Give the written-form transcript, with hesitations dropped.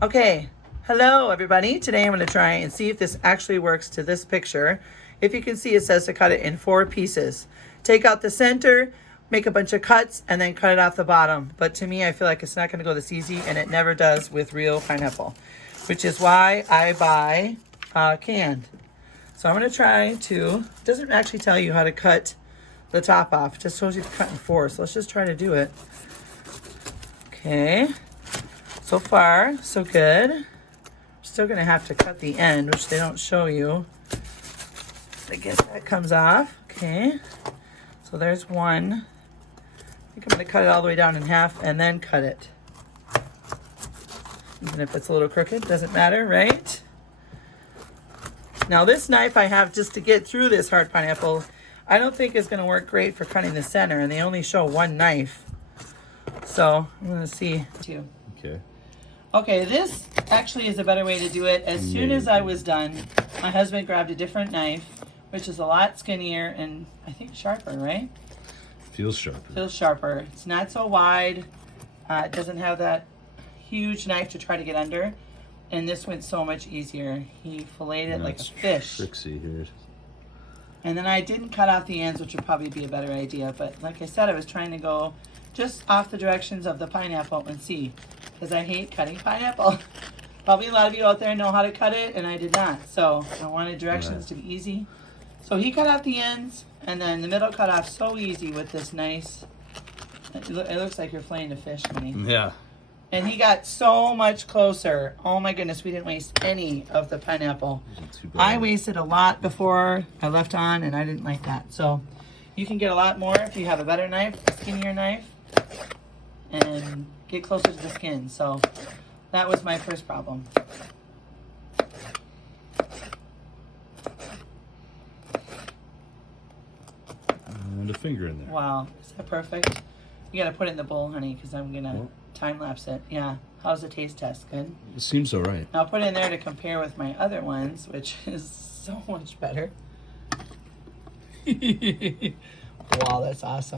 Okay, hello everybody. Today I'm going to try and see if this actually works to this picture. If you can see, it says to cut it in 4 pieces. Take out the center, make a bunch of cuts, and then cut it off the bottom. But to me, I feel like it's not going to go this easy, and it never does with real pineapple, which is why I buy canned. So I'm going to try to, it doesn't actually tell you how to cut the top off. It just shows you to cut in 4. So let's just try to do it. Okay. So far, so good. Still gonna have to cut the end, which they don't show you. I guess that comes off. Okay. So there's one. I think I'm gonna cut it all the way down in half and then cut it. Even if it's a little crooked, doesn't matter, right? Now this knife I have just to get through this hard pineapple, I don't think is gonna work great for cutting the center, and they only show one knife. So I'm gonna see too. Okay. Okay, this actually is a better way to do it. As soon as I was done, my husband grabbed a different knife, which is a lot skinnier and I think sharper, right? Feels sharper. Feels sharper. It's not so wide. It doesn't have that huge knife to try to get under. And this went so much easier. He filleted it like a fish. Trixie here. And then I didn't cut off the ends, which would probably be a better idea. But like I said, I was trying to go just off the directions of the pineapple and see, because I hate cutting pineapple. Probably a lot of you out there know how to cut it, and I did not. So I wanted directions to be easy. So he cut off the ends, and then the middle cut off so easy with this nice, it looks like you're filleting a fish, honey. Yeah. And he got so much closer. Oh my goodness, we didn't waste any of the pineapple. Too bad. I wasted a lot before I left on, and I didn't like that. So you can get a lot more if you have a better knife, a skinnier knife, and get closer to the skin. So that was my first problem. And a finger in there. Wow, is that perfect? You gotta put it in the bowl, honey, because I'm gonna time lapse it. Yeah. How's the taste test? Good? It seems all right. I'll put it in there to compare with my other ones, which is so much better. Wow, that's awesome.